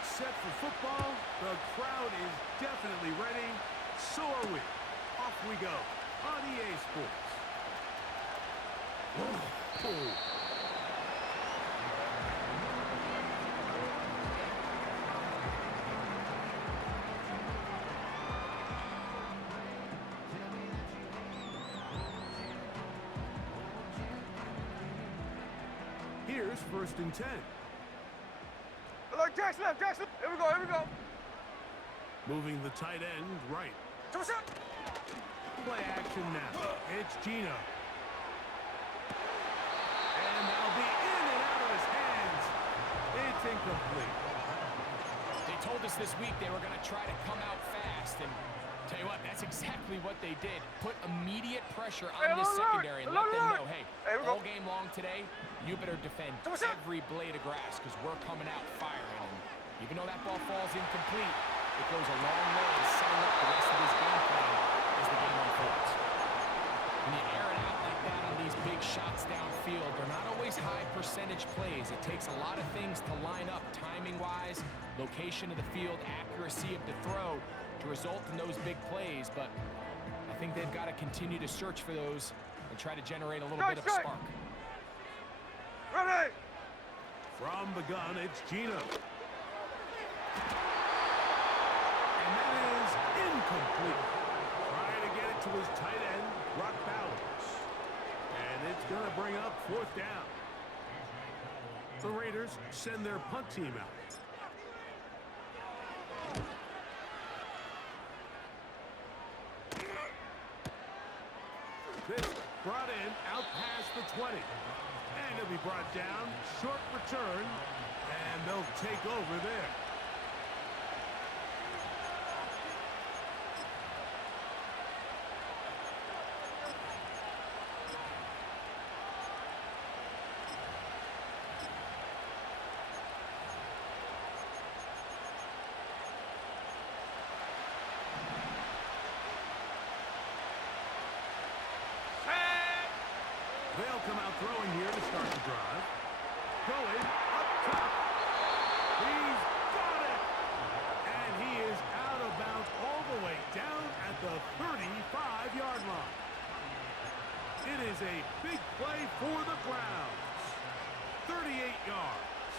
clock set for football. The crowd is definitely ready. So are we. Off we go on EA Sports. Oh. Here's 1st and 10. Look, Jackson left, Jackson. Here we go, here we go. Moving the tight end right. What's up? Play action now. It's Gino. And that'll be in and out of his hands. It's incomplete. They told us this week they were going to try to come out fast, and tell you what, that's exactly what they did. Put immediate pressure on this secondary and let them know, hey, all game long today, you better defend every blade of grass because we're coming out firing. And even though that ball falls incomplete, it goes a long way in setting up the rest of his game plan as the game unfolds. When you air it out like that on these big shots downfield, they're not always high percentage plays. It takes a lot of things to line up timing-wise, location of the field, accuracy of the throw to result in those big plays, but I think they've got to continue to search for those and try to generate a little bit of a spark. Ready! From the gun, it's Gino. And that is incomplete. Trying to get it to his tight end, Brock Bowers. And it's going to bring up 4th down. The Raiders send their punt team out. This brought in out past the 20. And it'll be brought down. Short return. And they'll take over there. They'll come out throwing here to start the drive. Going up top. He's got it. And he is out of bounds all the way down at the 35-yard line. It is a big play for the Browns. 38 yards.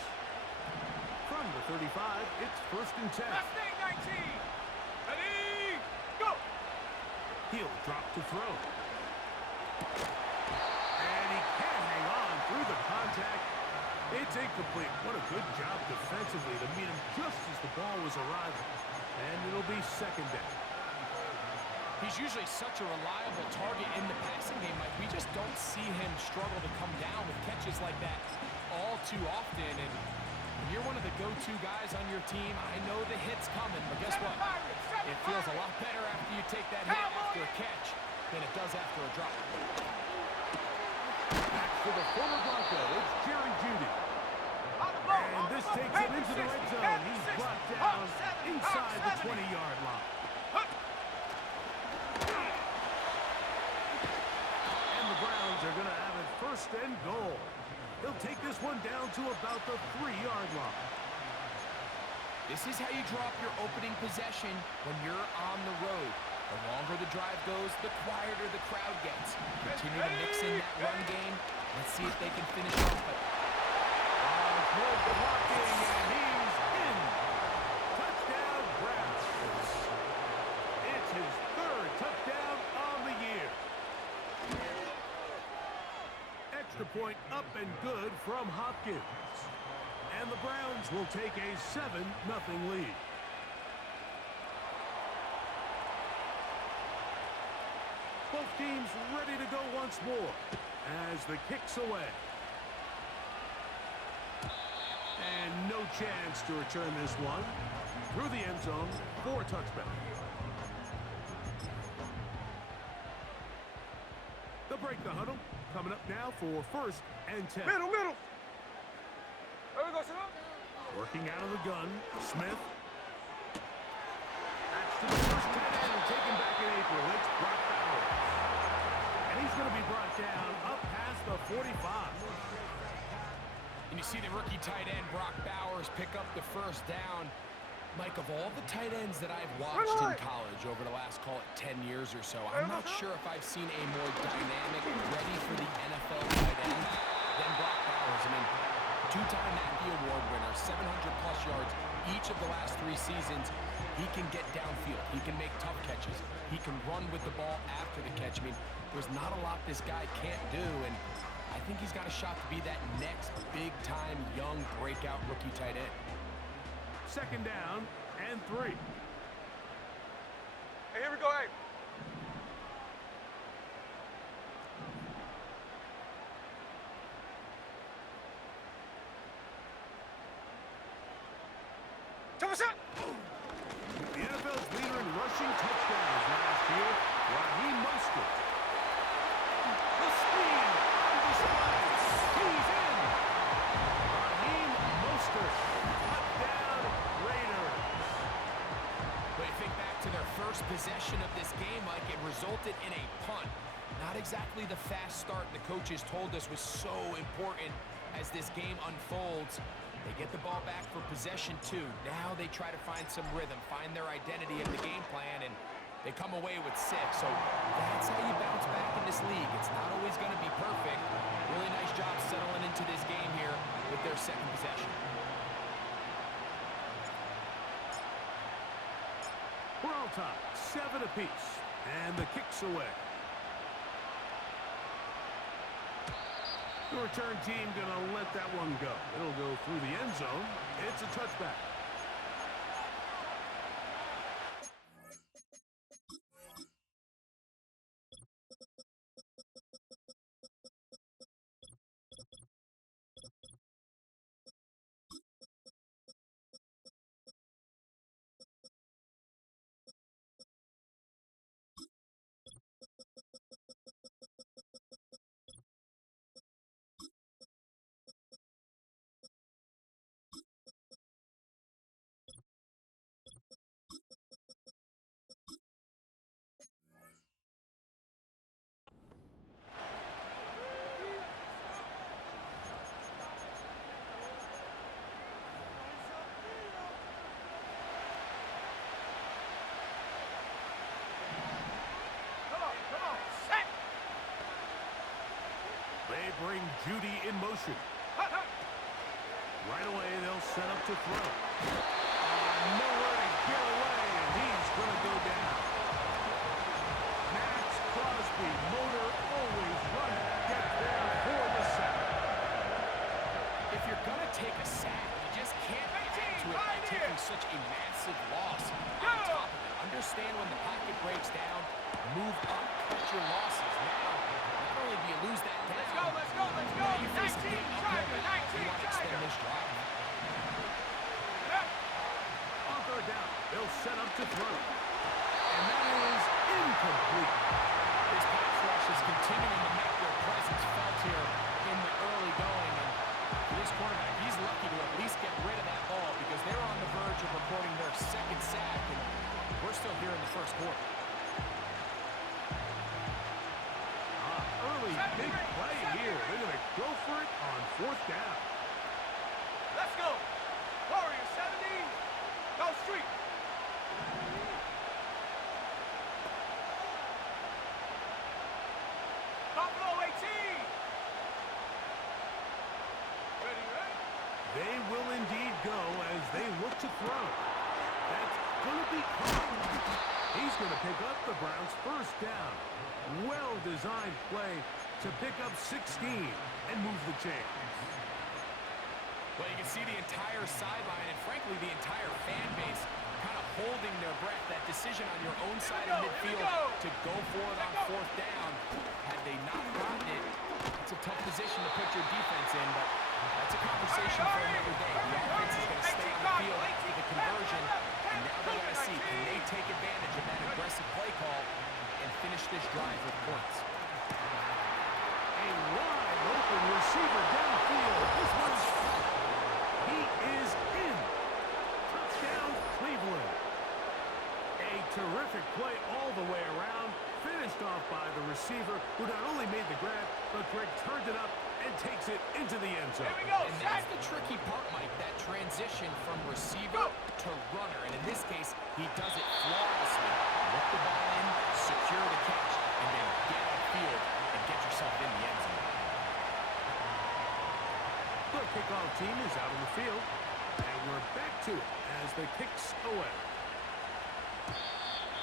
From the 35, it's 1st and 10. Last thing, 19. Ready, go. He'll drop to throw. Through the contact, it's incomplete. What a good job defensively to meet him just as the ball was arriving. And it'll be 2nd down. He's usually such a reliable target in the passing game. Like, we just don't see him struggle to come down with catches like that all too often. And when you're one of the go-to guys on your team, I know the hit's coming, but guess what? It feels a lot better after you take that hit after a catch than it does after a drop. For the former Bronco, it's Jerry Jeudy. And this takes him into the red zone. He's brought down inside the 20-yard line. And the Browns are going to have it 1st and goal. They'll take this one down to about the 3-yard line. This is how you draw up your opening possession when you're on the road. The longer the drive goes, the quieter the crowd gets. Continue to mix in that run game. Let's see if they can finish off it. Good blocking, and he's in. Touchdown, Browns. It's his 3rd touchdown on the year. Extra point up and good from Hopkins. And the Browns will take a 7-0 lead. Both teams ready to go once more as the kick's away. And no chance to return this one. Through the end zone for a touchback. They'll break the huddle. Coming up now for 1st and 10. Middle. There we go, Sam. Working out of the gun, Smith. That's to the first tight end, taken back in April. It's Brock Bowers. And he's going to be brought down up past the 45. And you see the rookie tight end, Brock Bowers, Flowers pick up the first down. Mike, of all the tight ends that I've watched in college over the last, call it 10 years or so, I'm not sure if I've seen a more dynamic, ready for the NFL tight end than Brock Bowers. I mean, two-time Mackey Award winner, 700-plus yards each of the last 3 seasons. He can get downfield. He can make tough catches. He can run with the ball after the catch. I mean, there's not a lot this guy can't do, and I think he's got a shot to be that next big-time young breakout rookie tight end. Second down and 3. Hey, here we go, hey. The NFL's leader in rushing touchdowns last year, Raheem Mostert. The speed on display. He's in. Raheem Mostert. Touchdown Raiders. But you think back to their first possession of this game, Mike, it resulted in a punt. Not exactly the fast start the coaches told us was so important as this game unfolds. They get the ball back for possession 2. Now they try to find some rhythm, find their identity in the game plan, and they come away with 6. So that's how you bounce back in this league. It's not always going to be perfect. Really nice job settling into this game here with their second possession. We're all tied, 7 apiece, and the kick's away. The return team gonna let that one go. It'll go through the end zone. It's a touchback. They bring Judy in motion. Right away, they'll set up to throw. Nowhere to get away, and he's going to go down. Max Crosby, motor always running. Get there for the sack. If you're going to take a sack, you just can't add to it by taking such a massive loss on top of it. Understand when the pocket breaks down, move up, cut your losses. Now, not only do you lose that down, Let's go. you face a big uphill battle. You want to extend this drive. On third down, they'll set up to throw. And that is incomplete. This pass rush is continuing to make their presence felt here in the early going. And for this quarterback, he's lucky to at least get rid of that ball because they're on the verge of recording their second sack. And we're still here in the first quarter. Early big play here. They're going to go for it on fourth down. Let's go. Warrior 70. Go street. Buffalo 18. Ready? They will indeed go as they look to throw. That's going to be caught. He's going to pick up the Browns' first down. Well-designed play to pick up 16 and move the chains. Well, you can see the entire sideline and, frankly, the entire fan base kind of holding their breath. That decision on your own side of midfield to go for it on fourth down. Had they not gotten it, it's a tough position to put your defense in, but that's a conversation for another day. The offense is going to stay on the field after the conversion, and now they got to see, can they take advantage of that aggressive play call and finish this drive with points? A wide open receiver downfield. This one's he is in. Touchdown, Cleveland. A terrific play all the way around. Finished off by the receiver, who not only made the grab, but Greg turned it up and takes it into the end zone. Here we go. And that's the tricky part, Mike, that transition from receiver to runner. And in this case, he does it flawlessly. Look the ball in, secure the catch, and then get upfield and get yourself in the end zone. The kickoff team is out on the field, and we're back to it as the kicks away.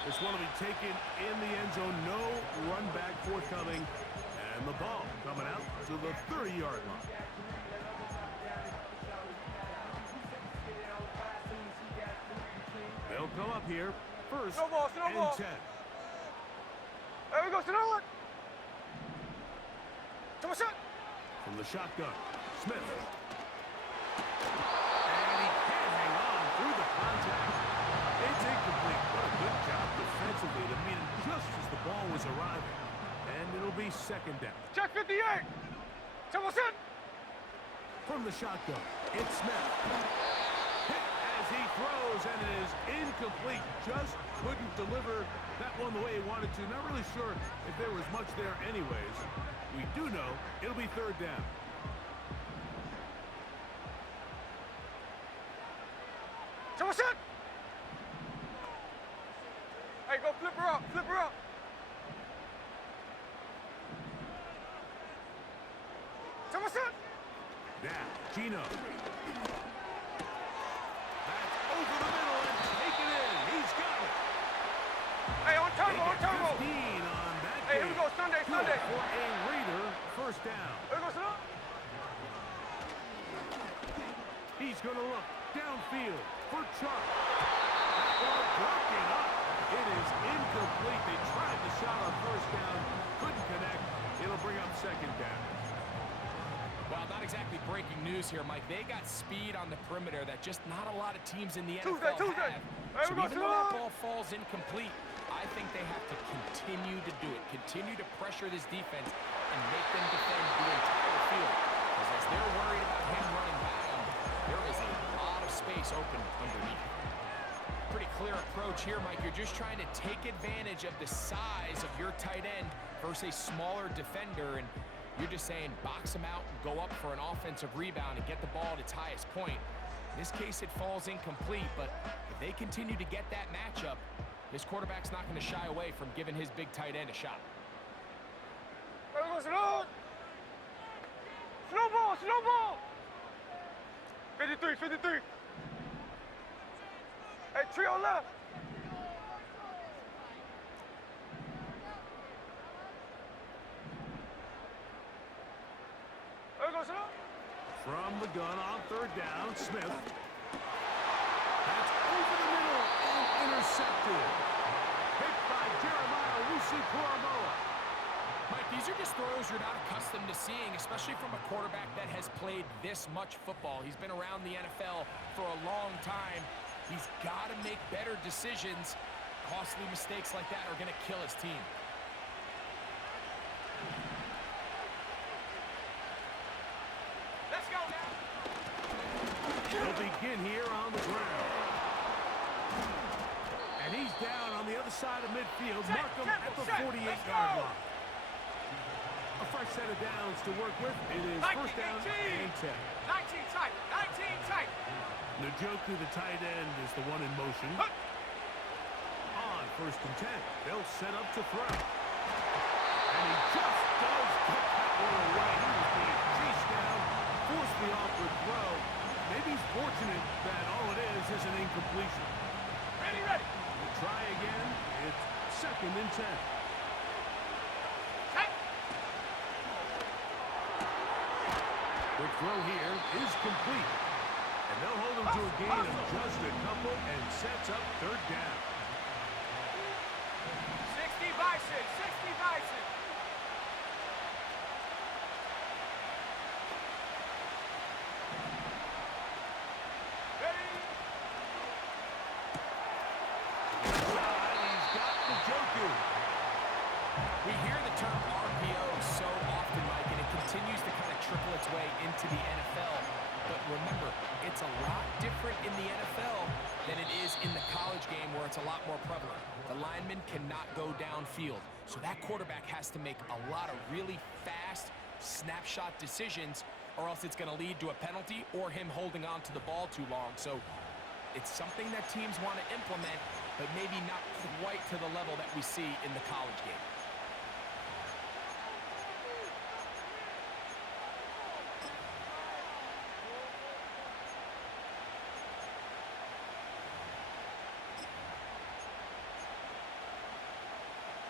This one will be taken in the end zone. No run back forthcoming. And the ball coming out to the 30-yard line. They'll come up here first and 10. There we go, Sonoma. Come on, shot. From the shotgun, Smith. And he can't hang on through the contact. It's incomplete. What a good job defensively to meet him just as the ball was arriving. And it'll be second down. Check 58. Come on, shot. From the shotgun, it's Smith. Hit as he throws, and it is incomplete. Just couldn't deliver that one the way he wanted to. Not really sure if there was much there anyways. We do know it'll be third down. Come on, shot. Hey, go flip her up, flip her up. Come on, shot. Now, Gino. That's over the middle and taken in. He's got it. Hey, on turbo, on turbo. 15 on that Hey, here we go, Sunday, Good Sunday. for a Raider, first down. Here we go, Sonoma. He's going to look downfield for Chark. That ball broken up. It is incomplete. They tried the shot on first down, couldn't connect. It'll bring up second down. Well, not exactly breaking news here, Mike. They got speed on the perimeter that just not a lot of teams in the NFL Tuesday. have. Hey, So we go, even though that Sonoma. ball falls incomplete, I think they have to continue to do it. Continue to pressure this defense and make them defend the entire field. Because as they're worried about him running by them, there is a lot of space open underneath. Pretty clear approach here, Mike. You're just trying to take advantage of the size of your tight end versus a smaller defender, and you're just saying box him out and go up for an offensive rebound and get the ball at its highest point. In this case, it falls incomplete, but if they continue to get that matchup, this quarterback's not going to shy away from giving his big tight end a shot. Here we go, Sonoma. Slow ball, slow ball. 53, 53. Hey, trio left. There we go, Sonoma. From the gun on third down, Smith. That's over the middle and intercepted. Hit by Jeremiah Wusu-Koromoa. Mike, these are just throws you're not accustomed to seeing, especially from a quarterback that has played this much football. He's been around the NFL for a long time. He's got to make better decisions. Costly mistakes like that are going to kill his team. Let's go now. He'll begin here on the ground. And he's down on the other side of midfield. Mark him at the 48-yard line. A fresh set of downs to work with. It is first down and 10. 19 tight, 19 tight. Njoku, the tight end, is the one in motion. On first and 10, they'll set up to throw. And he just does put that one away. He was being chased down, forced the awkward throw. Maybe he's fortunate that all it is an incompletion. Ready, ready. We'll try again. It's second and 10. Tight. Quick throw here is complete. And they'll hold him to a gain of just a couple and sets up third down. 60 Bison, 60 Bison. Ready. He's got Njoku. We hear the term RPO so often, Mike, and it continues to kind of trickle its way into the NFL. But remember, it's a lot different in the NFL than it is in the college game where it's a lot more prevalent. The lineman cannot go downfield. So that quarterback has to make a lot of really fast, snapshot decisions, or else it's going to lead to a penalty or him holding on to the ball too long. So it's something that teams want to implement, but maybe not quite to the level that we see in the college game.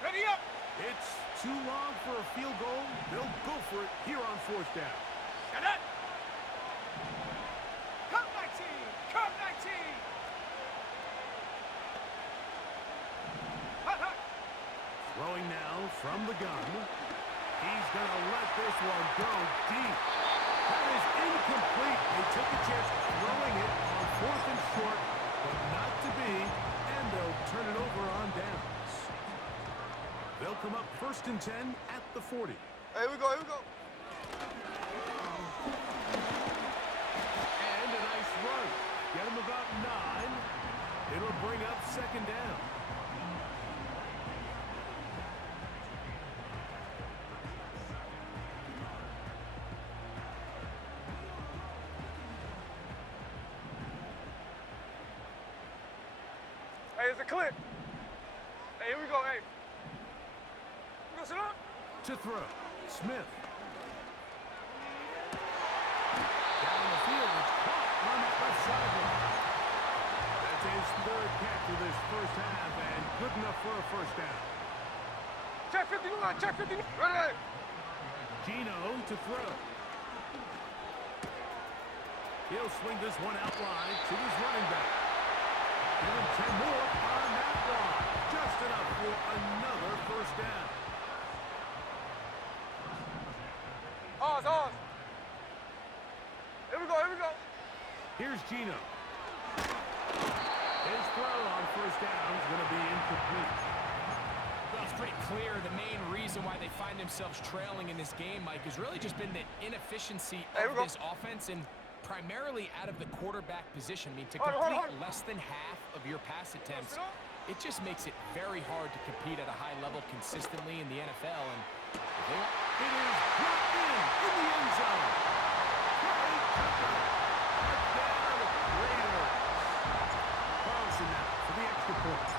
Ready up. It's too long for a field goal. They'll go for it here on 4th down. Got it. Come 19. Come 19. Hut, hut. Throwing now from the gun. He's going to let this one go deep. That is incomplete. They took a chance throwing it on 4th and short, but not to be, and they'll turn it over on downs. They'll come up 1st and 10 at the 40. Hey, here we go, here we go. And a nice run. Get him about 9. It'll bring up 2nd down. Hey, it's a clip. Hey, here we go, hey. You gonna sit up? To throw. Smith. Down the field. It's caught on that left sideline. That's his 3rd catch of this first half, and good enough for a 1st down. Check 51, check 51. Ready. Gino to throw. He'll swing this one out wide to his running back. Give him 10 more on that one. Just enough for another 1st down. Ours. Here we go, here we go. Here's Gino. His throw on 1st down is going to be incomplete. Well, it's pretty clear the main reason why they find themselves trailing in this game, Mike, has really just been the inefficiency of this offense and primarily out of the quarterback position. I mean, to complete less than half of your pass attempts, it just makes it very hard to compete at a high level consistently in the NFL. And it is dropped in the end zone. Curry Tucker. Touchdown, Raiders. Carlson now for the extra point.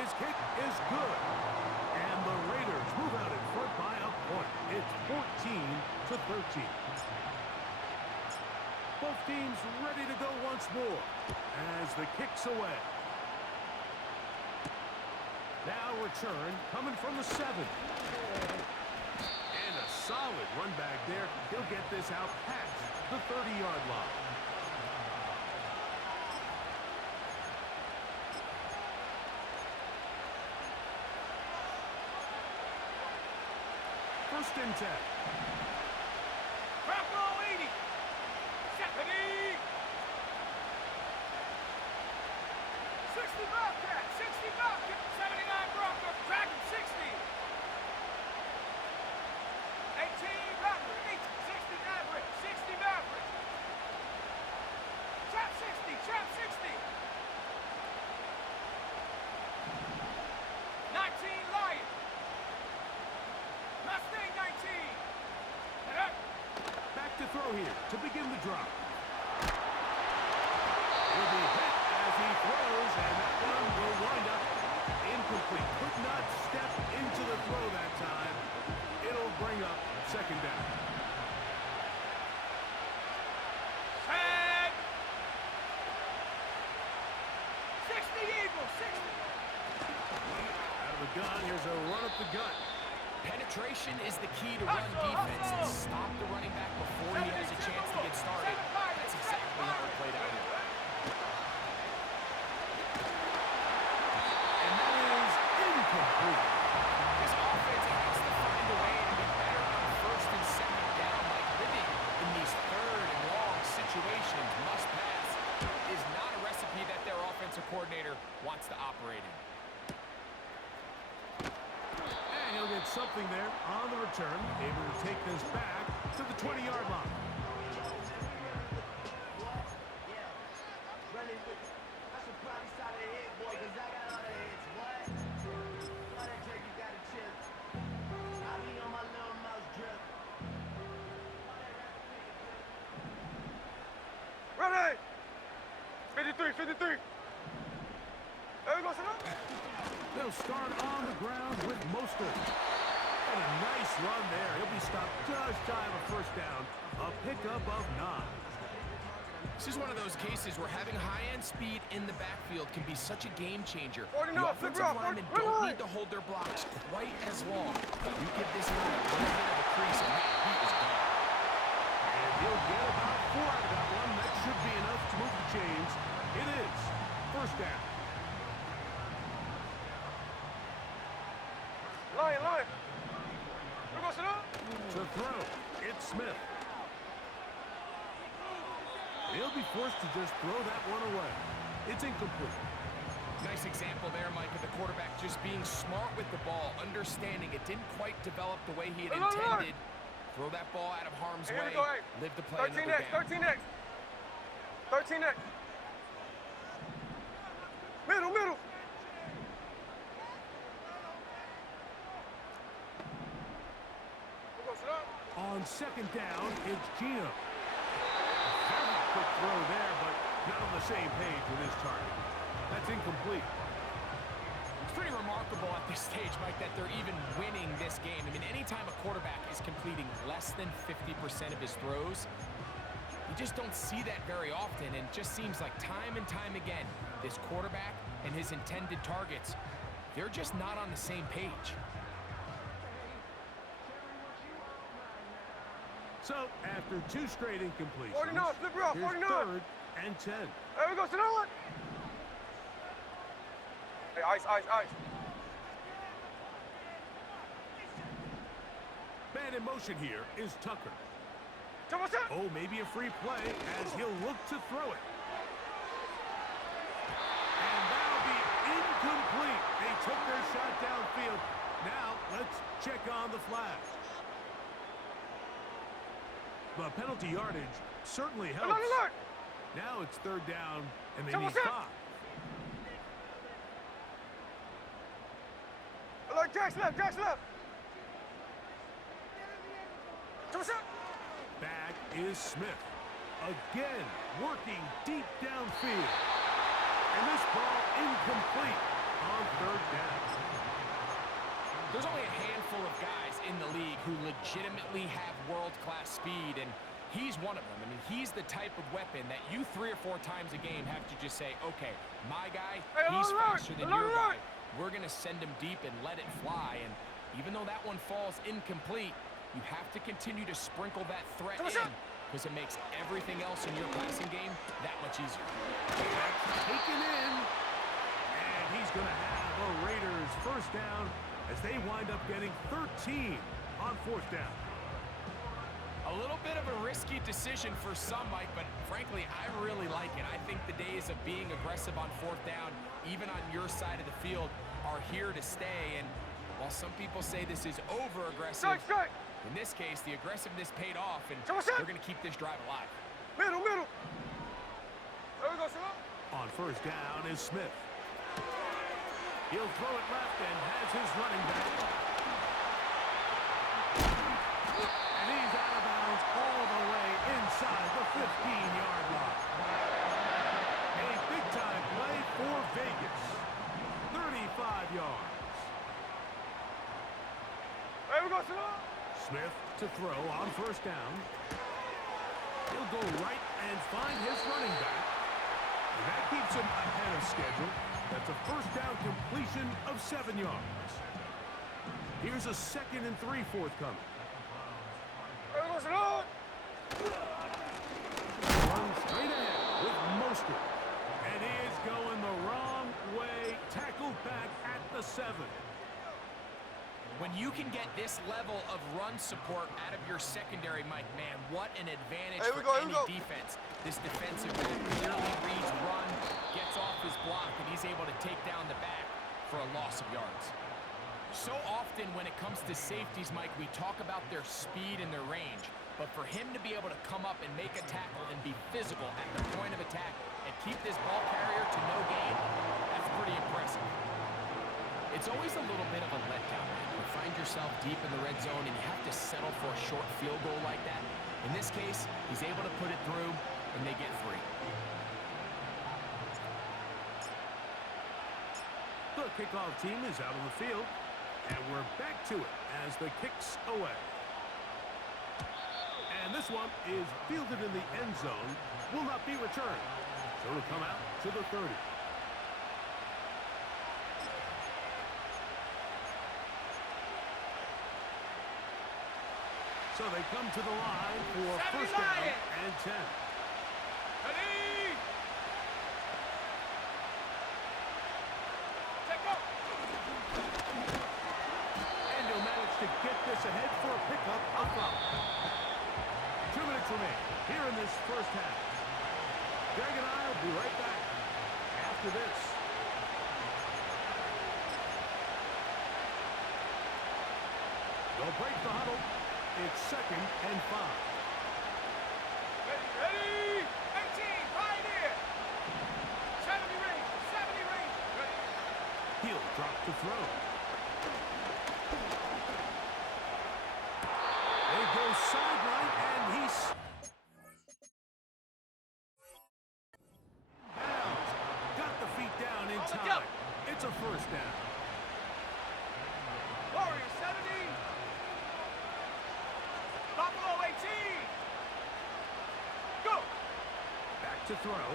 His kick is good. And the Raiders move out in front by a point. It's 14-13. Both teams ready to go once more as the kick's away. Now return coming from the 7. And a solid run back there. He'll get this out past the 30-yard line. First and 10. Bronco 80. Stephanie. 60 Bobcat. 60 Bobcat. 79 Bronco. Dragon 60. 18 Maverick. 60 Maverick. 60 Maverick. Trap 60. Trap 60. 19 Lion. Mustang 19. Back to throw here to begin the drop. He'll be hit as he throws, and that one will wind up incomplete. Could not step into the throw that time. It'll bring up 2nd down. Tag. 60 Eagles. 60. Out of the gun, here's a run up the gut. penetration is the key to run defense. And stop the running back before he has a chance to get started. That's exactly how it played out here. And that is incomplete. This offense has to find a way to get better on 1st and 2nd down. Like living in these 3rd and long situations, must pass, is not a recipe that their offensive coordinator wants to operate in. And he'll get something there on the return, able to take this back to the 20-yard line. 53, 53. There we go, sit up. They'll start on the ground with Mostert. And a nice run there. He'll be stopped just shy of a first down. A pickup of 9. This is one of those cases where having high-end speed in the backfield can be such a game changer. No, The offensive linemen don't need to hold their blocks quite as long. You give this guy a little bit of a crease, and man, he is gone. And he'll get about 4 out of that one. That should be enough to move the chains. It is first down. Line. We're going to sit up. To throw, it's Smith. He'll be forced to just throw that one away. It's incomplete. Nice example there, Mike, of the quarterback just being smart with the ball, understanding it didn't quite develop the way he had intended. Throw that ball out of harm's way, live to play another down. 13X. 13X. Middle. We're going to sit up. On second down, it's Gino. Very quick throw there, but not on the same page with his target. That's incomplete. It's pretty remarkable at this stage, Mike, that they're even winning this game. I mean, anytime a quarterback is completing less than 50% of his throws, you just don't see that very often, and it just seems like time and time again, this quarterback and his intended targets, they're just not on the same page. So, after 2 straight incompletions, 49, flip it off, here's 49. 3rd and 10. There we go, sit on. Hey, ice. Man in motion here is Tucker. Come on, set. Oh, maybe a free play as he'll look to throw it. And that'll be incomplete. They took their shot downfield. Now, let's check on the flag. The penalty yardage certainly helps. Alert. Now it's 3rd down, and they Come on, need set. 5. Alert, Jack's left. Come on, set. Back is Smith. Again, working deep downfield. And this ball incomplete on 3rd down. There's only a handful of guys in the league who legitimately have world-class speed, and he's one of them. I mean, he's the type of weapon that you 3 or 4 times a game have to just say, okay, my guy, he's faster than your guy. We're going to send him deep and let it fly, and even though that one falls incomplete, you have to continue to sprinkle that threat in because it makes everything else in your passing game that much easier. Taken in, and he's going to have a Raiders first down as they wind up getting 13 on 4th down. A little bit of a risky decision for some, Mike, but frankly, I really like it. I think the days of being aggressive on 4th down, even on your side of the field, are here to stay. And while some people say this is over-aggressive, in this case, the aggressiveness paid off, and they're going to keep this drive alive. Middle. There we go, sit up. On 1st down is Smith. He'll throw it left and has his running back. And he's out of bounds all the way inside the 15-yard line. A big-time play for Vegas. 35 yards. There we go, sit up. Smith to throw on 1st down. He'll go right and find his running back. And that keeps him ahead of schedule. That's a 1st down completion of 7 yards. Here's a 2nd and 3 forthcoming. There we go, sit up. Runs straight ahead with Mostert. And he is going the wrong way. Tackled back at the 7. When you can get this level of run support out of your secondary, Mike, man, what an advantage for any defense. This defensive back clearly reads run, gets off his block, and he's able to take down the back for a loss of yards. So often when it comes to safeties, Mike, we talk about their speed and their range. But for him to be able to come up and make a tackle and be physical at the point of attack and keep this ball carrier to no gain, that's pretty impressive. It's always a little bit of a letdown. You find yourself deep in the red zone and you have to settle for a short field goal like that. In this case, he's able to put it through and they get 3. The kickoff team is out on the field, and we're back to it as the kick's away. And this one is fielded in the end zone, will not be returned. So it'll come out to the 30. So they come to the line for first down and 10. Ready? Take go. And he'll manage to get this ahead for a pickup up front. 2 minutes remain here in this first half. Greg and I will be right back after this. They'll break the huddle. It's 2nd and 5. Ready? 18, Pioneer. 70 range, 70 range. Ready? He'll drop to throw. They go sideline, and he's Downs. Got the feet down in time. It's a first down. Warriors 70. Buffalo 18. Go. Back to throw.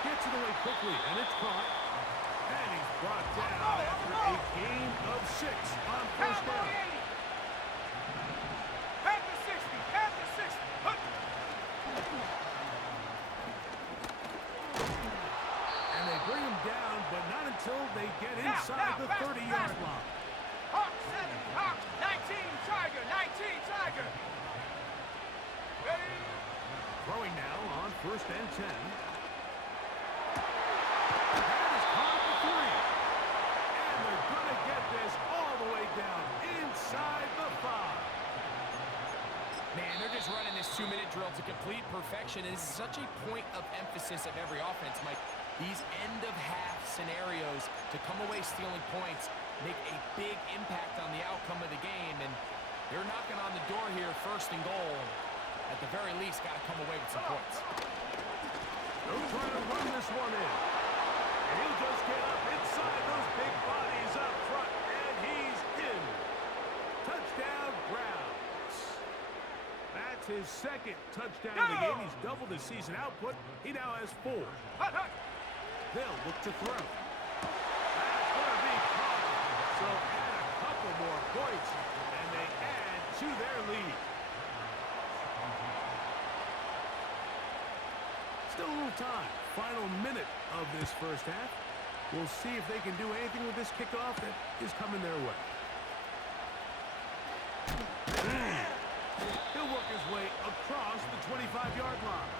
Gets it away quickly, and it's caught. And he's brought down after a gain of 6 on first down. Panther 60. Panther 60. And they bring him down, but not until they get inside the 30-yard line. Hawk 70. Hawk 19. Tiger. 19. Tiger. Ready? Throwing now on first and 10. That is caught for 3. And they're going to get this all the way down inside the 5. Man, they're just running this 2-minute drill to complete perfection. And this is such a point of emphasis of every offense, Mike. These end-of-half scenarios to come away stealing points make a big impact on the outcome of the game. And they're knocking on the door here, 1st and goal. At the very least, got to come away with some points. They'll try to run this one in. And he'll just get up inside those big bodies up front. And he's in. Touchdown, Browns. That's his 2nd touchdown of the game. He's doubled his season output. He now has 4. Hut, hut. They'll look to throw. That's going to be caught. So add a couple more points, and they add to their lead. Still a little time. Final minute of this first half. We'll see if they can do anything with this kickoff that is coming their way. He'll work his way across the 25-yard line.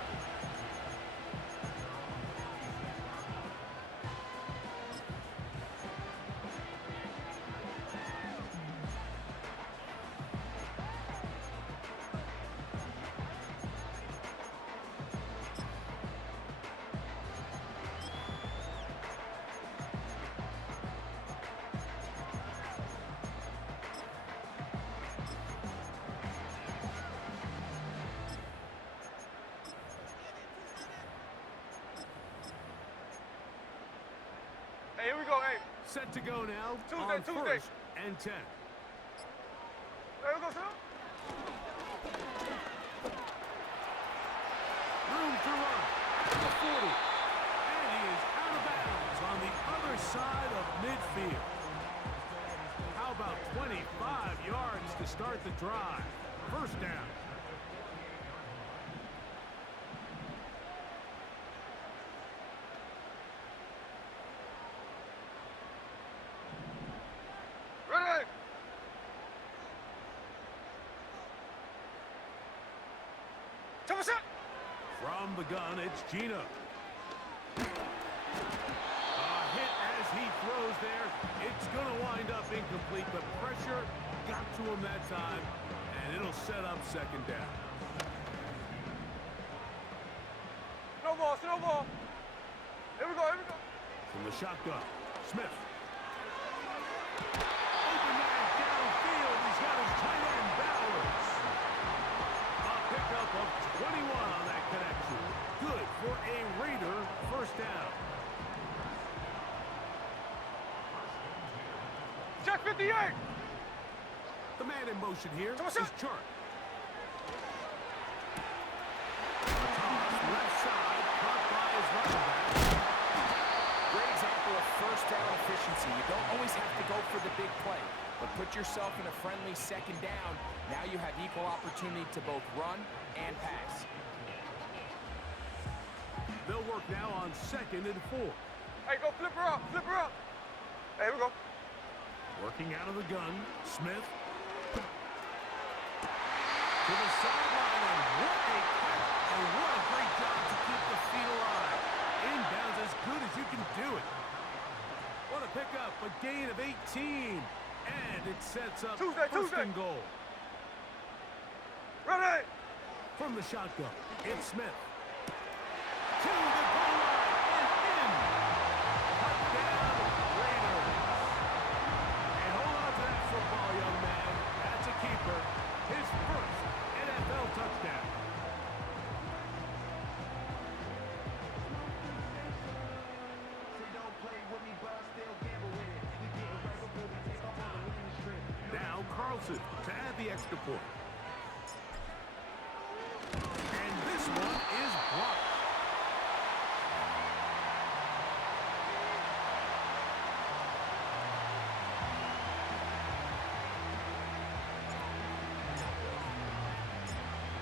Hey, here we go, hey. Set to go now Tuesday, on Tuesday. 1st and 10. There we go, sir. Room to run at the 40. And he is out of bounds on the other side of midfield. How about 25 yards to start the drive? First down. Ready? From the gun, it's Gino. A hit as he throws there. It's going to wind up incomplete, but pressure got to him that time, and it'll set up 2nd down. Snowball, snowball. Here we go, here we go. From the shotgun, Smith. Open man downfield. He's got his tight end Bowers. A pickup of 21 on that connection. Good for a Raider first down. Check 58. The man in motion here Come on, is son. Chark. Left side, caught by his running back. Great example of first down efficiency. You don't always have to go for the big play, but put yourself in a friendly second down. Now you have equal opportunity to both run and pass. They'll work now on 2nd and 4. Hey, go flip her up, flip her up. Hey, here we go. Working out of the gun, Smith. To the sideline, and what a catch, and what a great job to keep the feet alive. Inbounds as good as you can do it. What a pickup, a gain of 18. And it sets up first and goal. Ready. From the shotgun, it's Smith. To the goal line and in. Touchdown, Raiders. And hold on to that football, young man. That's a keeper. His first NFL touchdown. Now Carlson to add the extra point. And this one is blocked.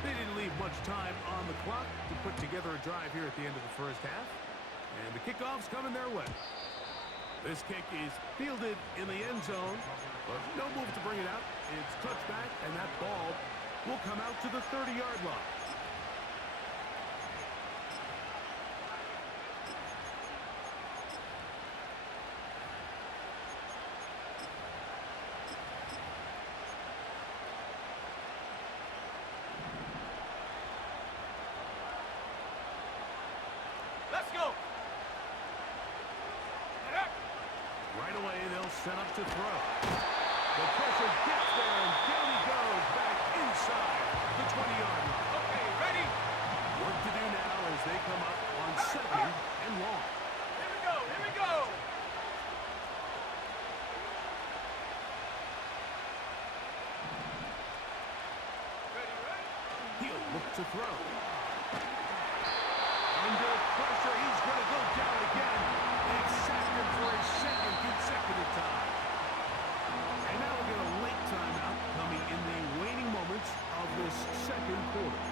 They didn't leave much time on the clock to put together a drive here at the end of the first half. And the kickoff's coming their way. This kick is fielded in the end zone, but no move to bring it out. It's touchback, and that ball will come out to the 30-yard line. Let's go. Right away, they'll set up to throw. The pressure gets there, and down he goes back inside the 20-yard line. Okay, ready. Work to do now as they come up on 2nd and long. Here we go, here we go. Ready, ready. He'll look to throw. Under pressure, he's going to go down again. They've sacked him for his second consecutive time. And now we'll get a late timeout coming in the waning moments of this second quarter.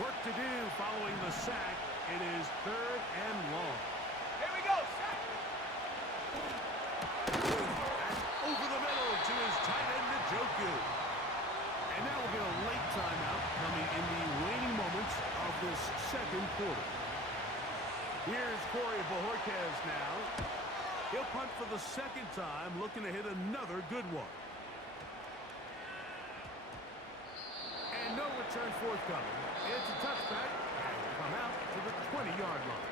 Work to do following the sack. It is 3rd and long. Here we go, sack. Over the middle to his tight end, Njoku. And now we'll get a late timeout coming in the waning moments of this second quarter. Here's Corey Bojorquez now. He'll punt for the second time, looking to hit another good one. And no return forthcoming. It's a touchback, and will come out to the 20-yard line.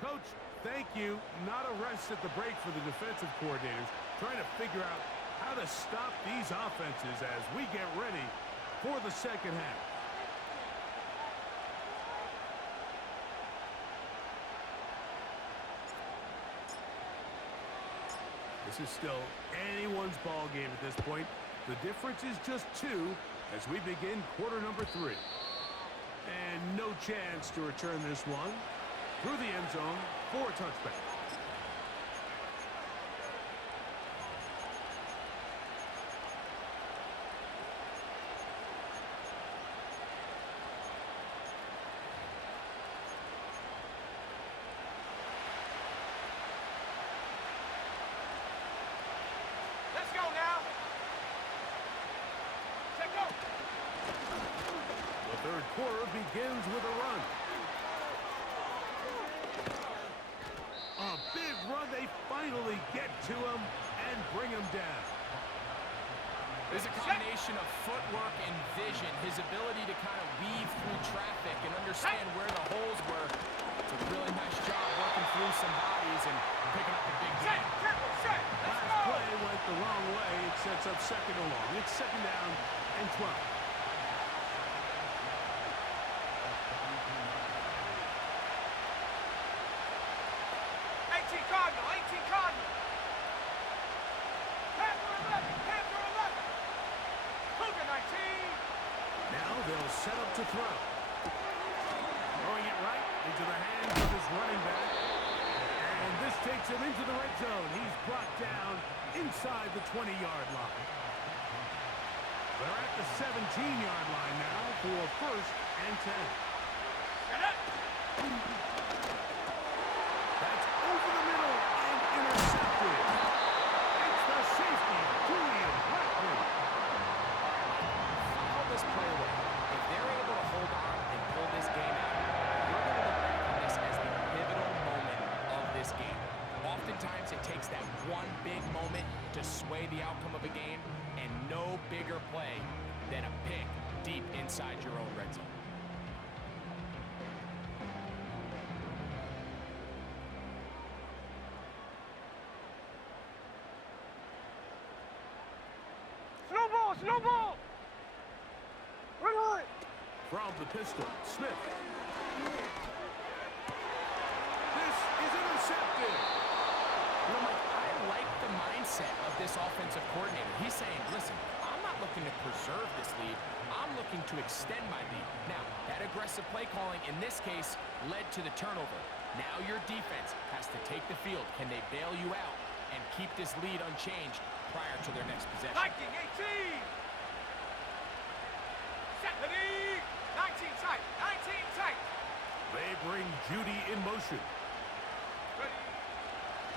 Coach, thank you. Not a rest at the break for the defensive coordinators, trying to figure out how to stop these offenses as we get ready for the second half. This is still anyone's ball game at this point. The difference is just 2 as we begin quarter number 3. And no chance to return this one. Through the end zone for a touchback. quarter begins with a run. A big run. They finally get to him and bring him down. There's a combination of footwork and vision, his ability to kind of weave through traffic and understand where the holes were. It's a really nice job working through some bodies and picking up a big game. Last play went the wrong way. It sets up second and long. It's second down and 12. 18 Cardinal, 18 Cardinal. Panther 11, Panther 11. Cougar 19. Now they'll set up to throw. Throwing it right into the hands of his running back. And this takes him into the red zone. He's brought down inside the 20-yard line. They're at the 17-yard line now for first and 10. Get it. That's over the middle and intercepted. It's the safety, Julian Blackman. Follow this play away. If they're able to hold on and pull this game out, you're going to look back on this as the pivotal moment of this game. Oftentimes, it takes that one big moment to sway the outcome of a game, and no bigger play than a pick deep inside your own red zone. Slow ball. Run on. From the pistol, Smith. This is intercepted. You know, Mike, I like the mindset of this offensive coordinator. He's saying, listen, I'm not looking to preserve this lead. I'm looking to extend my lead. Now, that aggressive play calling in this case led to the turnover. Now your defense has to take the field. Can they bail you out and keep this lead unchanged prior to their next possession? Viking 18. Set the knee. 19 tight. 19 tight. They bring Judy in motion. Ready.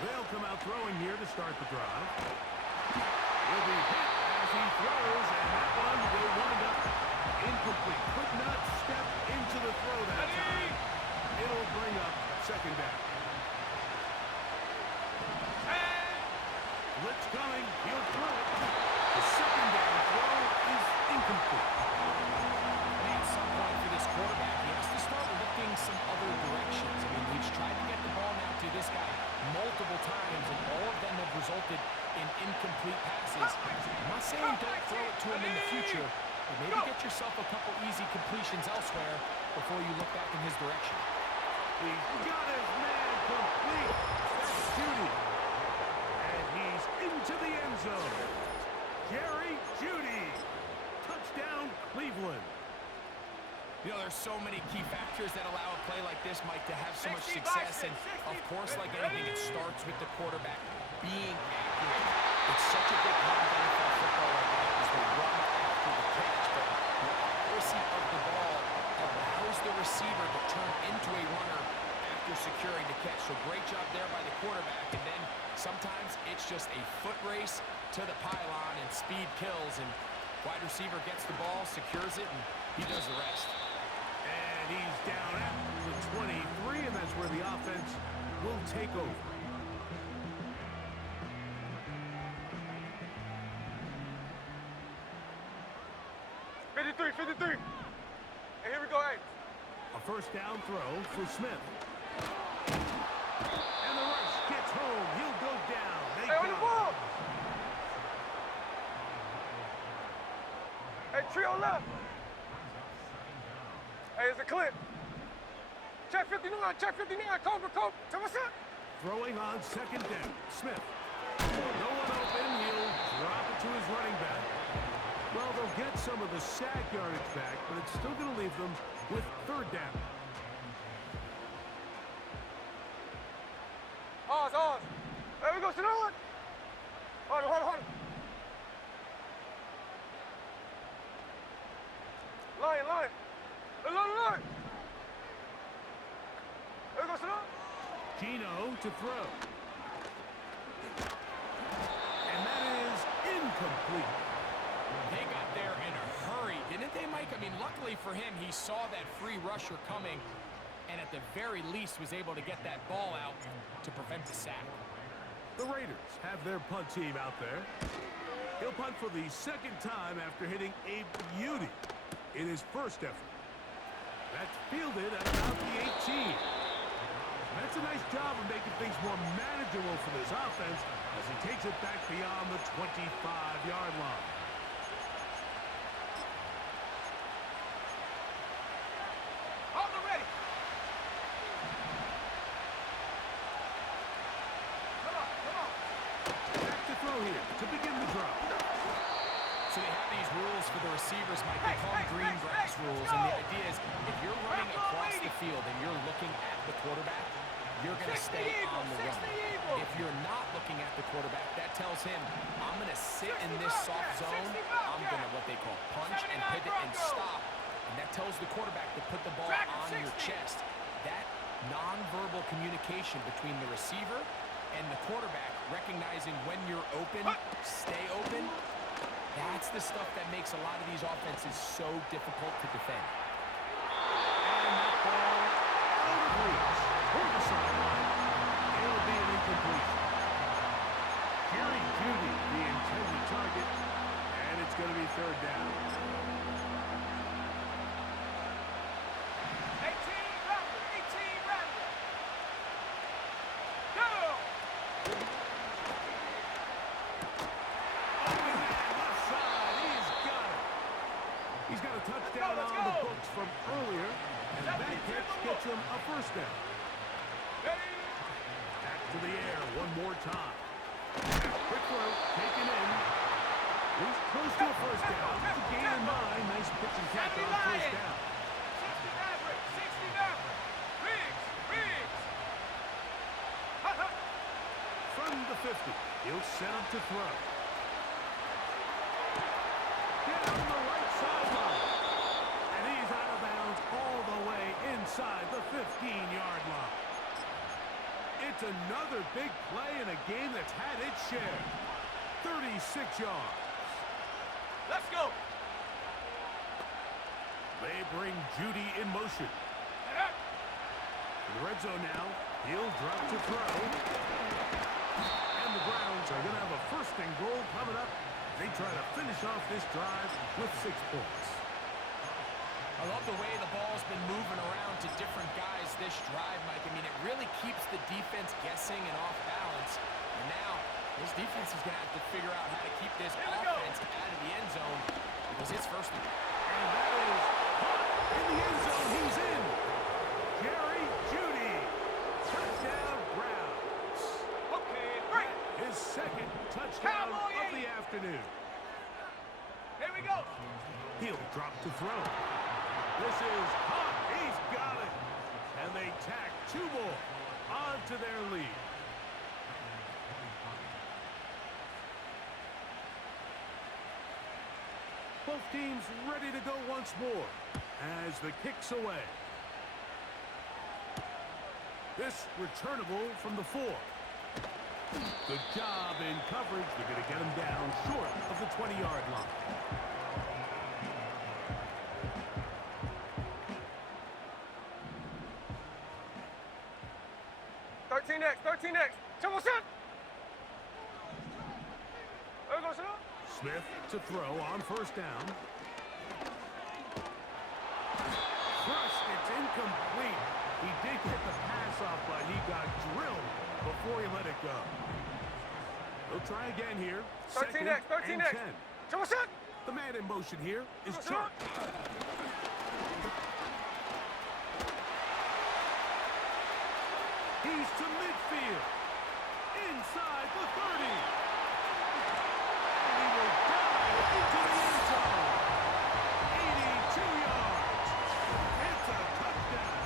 They'll come out throwing here to start the drive. He'll be hit as he throws, and that one will wind up incomplete. Could not step into the throw that time. It'll bring up second down. Blitz coming. He'll throw it. The second down throw is incomplete. At some point for this quarterback, he has to start looking some other directions. I mean, he's tried to get the ball now to this guy multiple times, and all of them have resulted in incomplete passes. I'm not saying don't throw it to him in the future, but maybe get yourself a couple easy completions elsewhere before you look back in his direction. He's got his man complete. That's Judy. And he's into the end zone. Jerry Judy. Touchdown, Cleveland. You know, there's so many key factors that allow a play like this, Mike, to have so much success. And, of course, like anything, it starts with the quarterback being accurate. It's such a big part of NFL football right now is the run after the catch. But the accuracy of the ball allows the receiver to turn into a runner after securing the catch. So great job there by the quarterback. And then sometimes it's just a foot race to the pylon and speed kills. And wide receiver gets the ball, secures it, and he does the rest. And he's down at the 23, and that's where the offense will take over. And here we go, hey. A first down throw for Smith. And the rush gets home. He'll go down. They Hey, on the got him. ball. Hey, trio left. Hey, it's a clip. Check 59, check 59, Cobra. Tell what's up? Throwing on second down. Smith. No one open. He'll drop it to his running back. Well, they'll get some of the sack yardage back, but it's still going to leave them with third down. Oz. There we go, sit on. Hold on. Lion. Lion. There we go, sit on. Gino to throw. And that is incomplete. They got there in a hurry, didn't they, Mike? I mean, luckily for him, he saw that free rusher coming and at the very least was able to get that ball out to prevent the sack. The Raiders have their punt team out there. He'll punt for the second time after hitting a beauty in his first effort. That's fielded at about the 18. That's a nice job of making things more manageable for this offense as he takes it back beyond the 25-yard line. On the ready. Come on, come on. Back to throw here to begin the drive. So they have these rules for the receivers, Mike. They call them green grass rules. And the idea is if you're running across the field and you're looking at the quarterback, you're going to stay on the run. If you're not looking at the quarterback, that tells him, I'm going to sit in this soft zone. I'm going to what they call punch and pivot and stop. And that tells the quarterback to put the ball on your chest. That nonverbal communication between the receiver and the quarterback, recognizing when you're open, stay open, that's the stuff that makes a lot of these offenses so difficult to defend. And that ball out of reach. Toward the sideline. It'll be an incompletion. Jerry Jeudy, the intended target, and it's going to be third down. 18 rounder, 18 rounder. Go! He's got a touchdown on the books from earlier, and that catch gets him a first down. Ready? Back to the air one more time. Quick throw, taken in. He's close to a first down. The gain in mind. Nice pitch and catch on first down. 60 Maverick, 60 Maverick. Riggs, Riggs. From the 50, he'll set up to throw. Down the right sideline. And he's out of bounds all the way inside the 15-yard line. It's another big play in a game that's had its share. 36 yards. Let's go. They bring Jeudy in motion. In the red zone now, he'll drop to throw. And the Browns are going to have a first and goal coming up. They try to finish off this drive with 6 points. I love the way the ball's been moving around to different guys this drive, Mike. I mean, it really keeps the defense guessing and off balance. And now, this defense is going to have to figure out how to keep this offense out of the end zone because it's first and goal. And that is caught in the end zone. He's in. Jerry Jeudy. Touchdown, Browns. Okay, break. His second touchdown Cowboy of the afternoon. Here we go. He'll drop to throw. This is caught. He's got it. And they tack 2 more onto their lead. Both teams ready to go once more as the kick's away. This returnable from the 4. Good job in coverage. They're going to get him down short of the 20-yard line. Thirteen X. Double set. There goes it. Smith to throw on first down. Crushed. It's incomplete. He did get the pass off, but he got drilled before he let it go. He'll try again here. 13X. 13X. Double set. The man in motion here is Chuck. He's to midfield. Inside the 30. And he will dive into the end zone. 82 yards. It's a touchdown.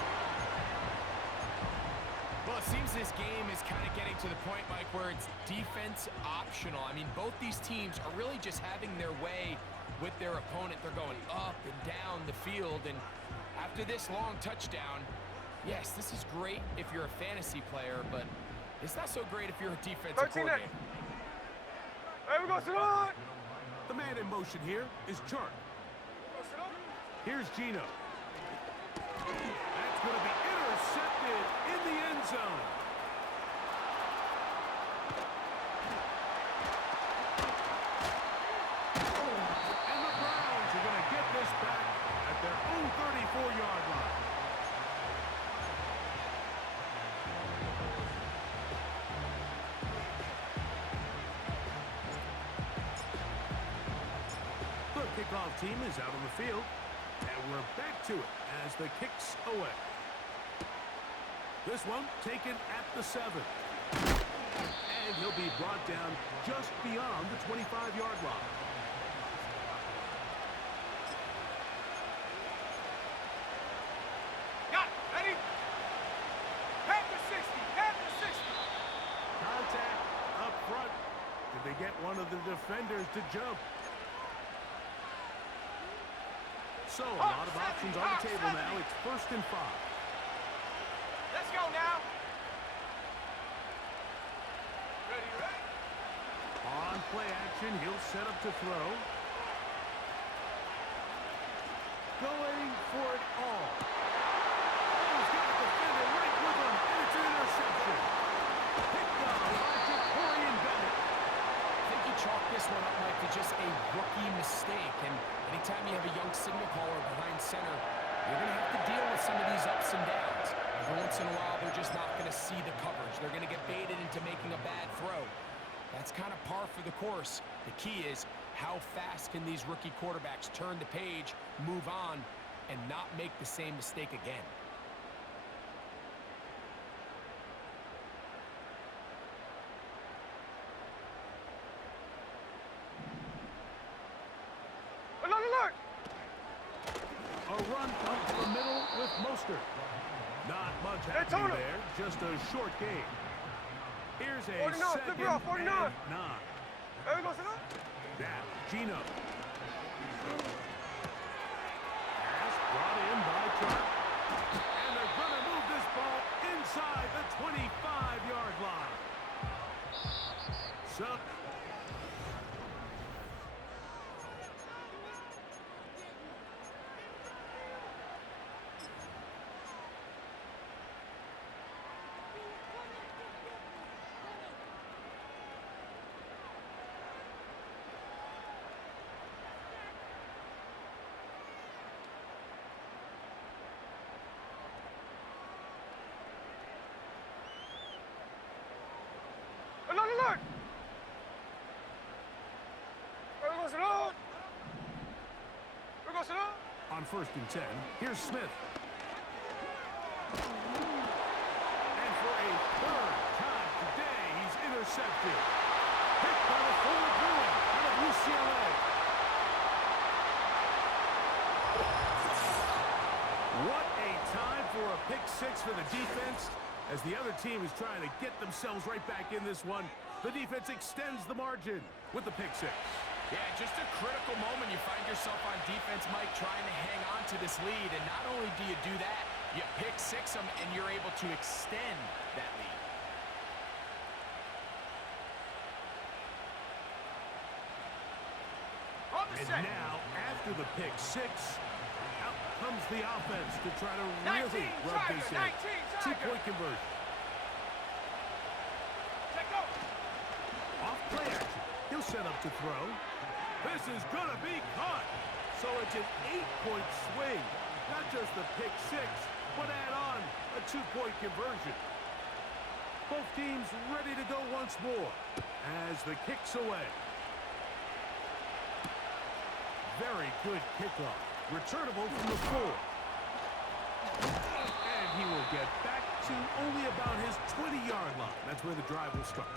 Well, it seems this game is kind of getting to the point, Mike, where it's defense optional. I mean, both these teams are really just having their way with their opponent. They're going up and down the field, and after this long touchdown, yes, this is great if you're a fantasy player, but it's not so great if you're a defensive coordinator. There we go, Salon. The man in motion here is Chark. Here's Gino. That's going to be intercepted in the end zone. And the Browns are going to get this back at their own 34-yard line. Kickoff team is out on the field, and we're back to it as the kick's away. This one taken at the 7. And he'll be brought down just beyond the 25-yard line. Got it. Ready? Head to 60. Head to 60. Contact up front. Did they get one of the defenders to jump? So, a lot of options on the table now. It's 1st and 5. Let's go now. Ready, ready? On play action, he'll set up to throw. Going for it all. Oh, he's got a defender right with him, and it's an interception. Picked up by Corey Bennett. I think he chalked this one up, Mike, to just a rookie mistake. And anytime you have a young signal caller behind center, you're going to have to deal with some of these ups and downs. Every once in a while, they're just not going to see the coverage. They're going to get baited into making a bad throw. That's kind of par for the course. The key is how fast can these rookie quarterbacks turn the page, move on, and not make the same mistake again. A run up the middle with Mostert. Not much happening there, just a short game. Here's a 49, second and 9. That, Gino. Pass brought in by Chark. And they're going to move this ball inside the 25-yard line. So on 1st and 10, here's Smith. And for a 3rd time today, he's intercepted. Picked by the forward Bruin out of UCLA. What a time for a pick 6 for the defense. As the other team is trying to get themselves right back in this one, the defense extends the margin with the pick 6. Yeah, just a critical moment. You find yourself on defense, Mike, trying to hang on to this lead. And not only do you do that, you pick 6 them, and you're able to extend that lead. And now, after the pick 6, out comes the offense to try to really rub this in. 2-point conversion. Off play action. He'll set up to throw. This is going to be caught. So it's an 8-point swing. Not just the pick 6, but add on a 2-point conversion. Both teams ready to go once more as the kick's away. Very good kickoff. Returnable from the 4. And he will get back to only about his 20-yard line. That's where the drive will start.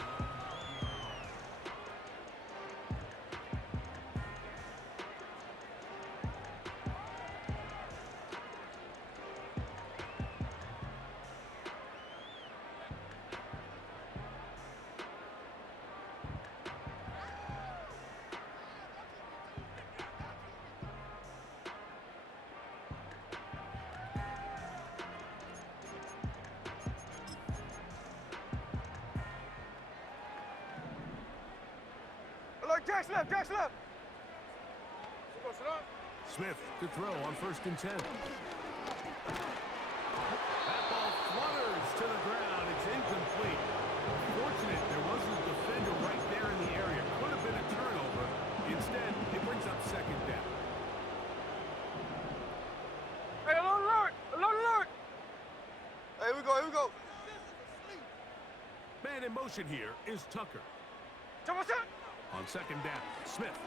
Dash left, dash left. Smith to throw on 1st and 10. That ball flutters to the ground. It's incomplete. Fortunate there wasn't a defender right there in the area. Could have been a turnover. Instead, it brings up 2nd down. Hey, alert, alert! Alert, alert! Hey, here we go, here we go. Man in motion here is Tucker. On 2nd down, Smith.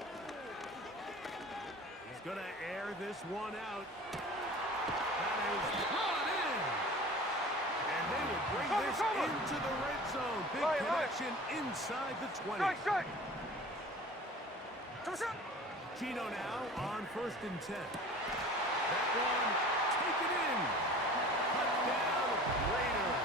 He's going to air this one out. That is drawn in. And they will bring this into the red zone. Big connection inside the 20. Gino now on 1st and 10. That one taken in. Touchdown, Raiders.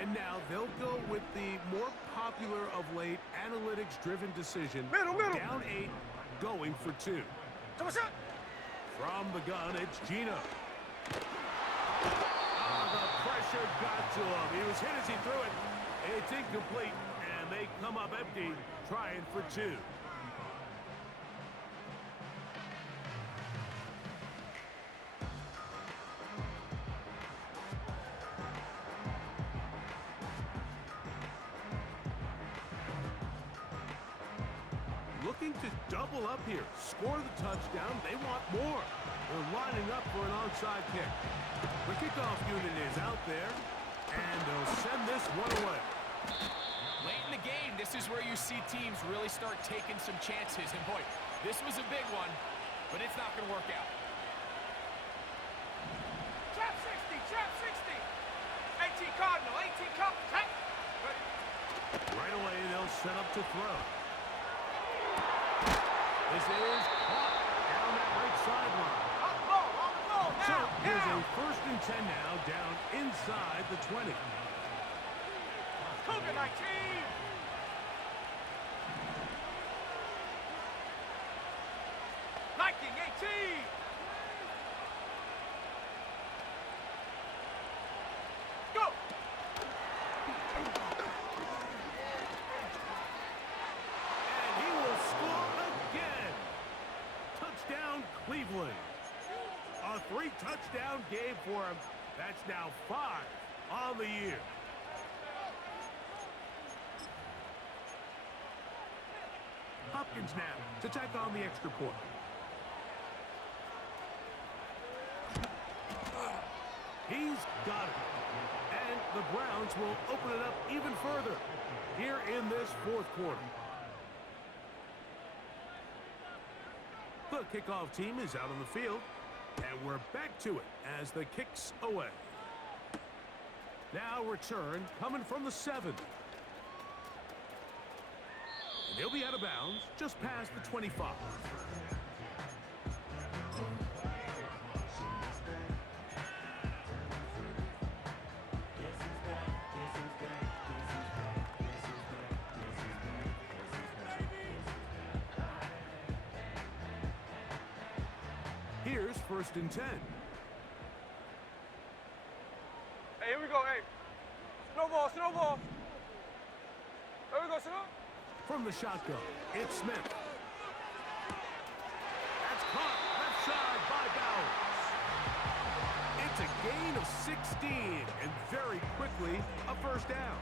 And now they'll go with the more popular of late analytics-driven decision. Down 8, going for 2. From the gun, it's Gino. Oh, the pressure got to him. He was hit as he threw it. It's incomplete, and they come up empty, trying for 2. Looking to double up here, score the touchdown. They want more. They're lining up for an onside kick. The kickoff unit is out there, and they'll send this one away. Late in the game, this is where you see teams really start taking some chances. And boy, this was a big one, but it's not going to work out. Trap 60, trap 60. 18 Cardinal, 18 Cardinal. Right away, they'll set up to throw. This is caught down that right sideline. On the ball now. So here's a 1st and 10 now, down inside the 20. Cougar 19. Viking 18. Go. And he will score again. Touchdown, Cleveland. A 3-touchdown game for him. That's now 5 on the year. Hopkins now to tack on the extra point. He's got it. And the Browns will open it up even further here in this 4th quarter. The kickoff team is out on the field, and we're back to it as the kick's away. Now return coming from the 7. And they'll be out of bounds just past the 25. Here's 1st and 10. Hey, here we go, hey. Snowball, snowball. There we go, snowball. From the shotgun, it's Smith. That's caught left side by Bowers. It's a gain of 16, and very quickly, a 1st down.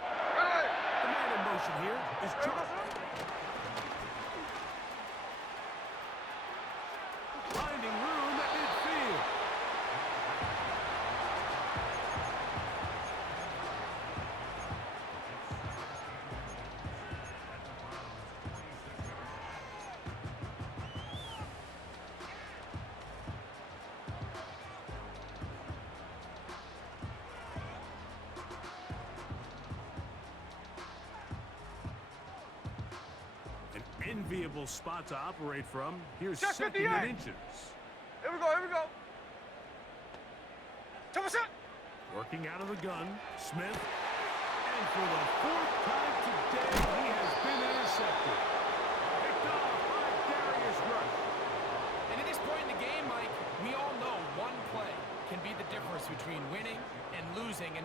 The man in motion here is John. Finding room at midfield. An enviable spot to operate from. Here's Check 2nd 58. and inches. Here we go, here we go. Working out of the gun, Smith. And for the 4th time today, he has been intercepted. Picked off by Darius Rush. And at this point in the game,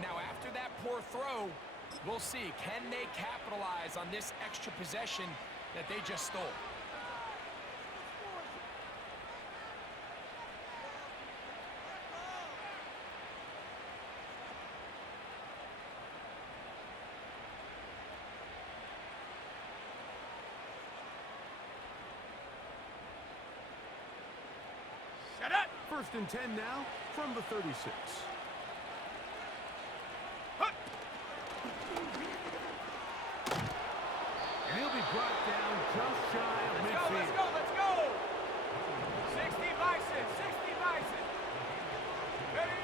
Now, after that poor throw, we'll see. Can they capitalize on this extra possession that they just stole? Shut up! 1st and 10 now from the 36. And he'll be brought down just shy of midfield. Let's go, let's go! 60 Bison, 60 Bison. Ready?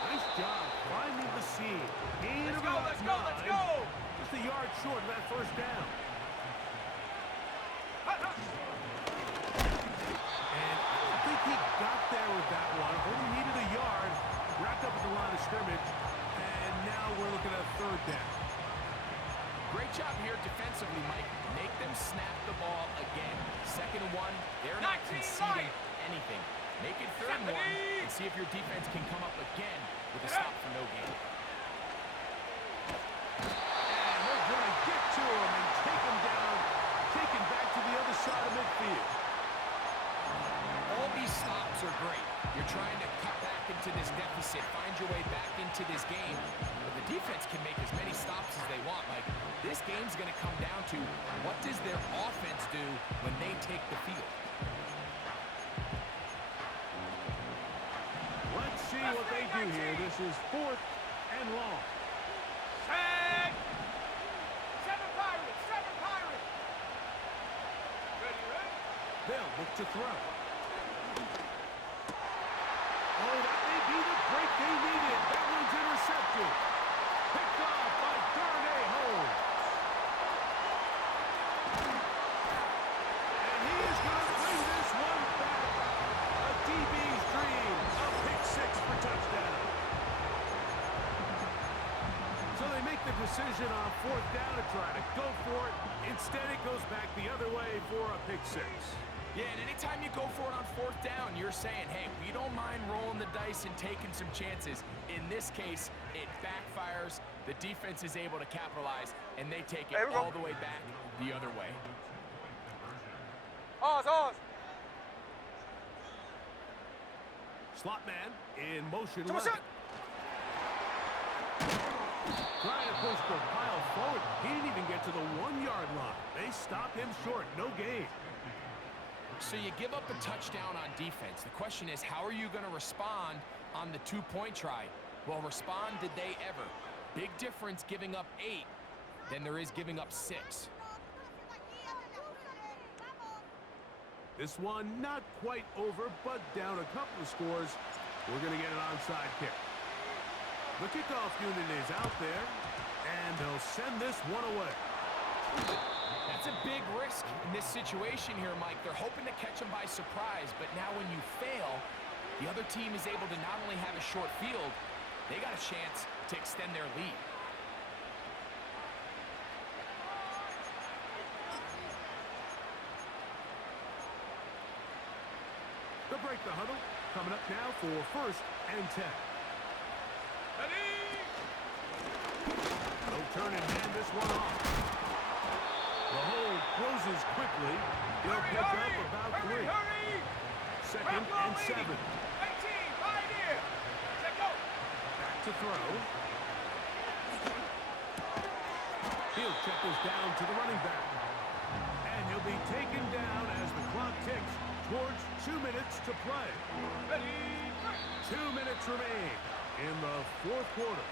Nice job finding the seam. Let's go, let's go, let's go! Just a yard short of that 1st down. And I don't think he got there with that one. Only needed a yard. Wrapped up at the line of scrimmage. And now we're looking at 3rd down. Great job here defensively, Mike. Make them snap the ball again. 2nd and 1, they're not 19 conceding right. anything. Make it 3rd and 1 and see if your defense can come up again with a stop for no gain. And they're going to get to him and take him down. Taken back to the other side of midfield. All these stops are great. You're trying to cut back into this deficit, find your way back into this game. But the defense can make as many stops as they want. Like, this game's going to come down to what does their offense do when they take the field. Let's see what they do here. This is 4th and long. Set! 7 Pirates, 7 Pirates. Ready, ready? They'll look to throw. Oh, that may be the break they needed. That one's intercepted. Picked off by Darnay Holmes. And he is going to bring this one back. A DB's dream. A pick 6 for touchdown. So they make the decision on 4th down to try to go for it. Instead, it goes back the other way for a pick 6. Yeah, and anytime you go for it on 4th down, you're saying, hey, we don't mind rolling the dice and taking some chances. In this case, it backfires. The defense is able to capitalize, and they take it all the way back the other way. Oz. Slot man in motion. Come on, Left. Trying to push the pile forward. He didn't even get to the 1-yard line. They stop him short. No gain. So you give up a touchdown on defense. The question is, how are you going to respond on the 2-point try? Well, respond did they ever? Big difference giving up 8 than there is giving up 6. This one not quite over, but down a couple of scores. We're going to get an onside kick. The kickoff unit is out there, and they'll send this one away. That's a big risk in this situation here, Mike. They're hoping to catch them by surprise, but now when you fail, the other team is able to not only have a short field, they got a chance to extend their lead. They'll break the huddle. Coming up now for 1st and 10. Ready? They'll turn and hand this one off. The hold closes quickly. They'll pick up about 3. Hurry! 2nd and 7. 18, Pioneer! Let go! Back to throw. He'll check this down to the running back. And he'll be taken down as the clock ticks towards 2 minutes to play. Ready? 2 minutes remain in the 4th quarter.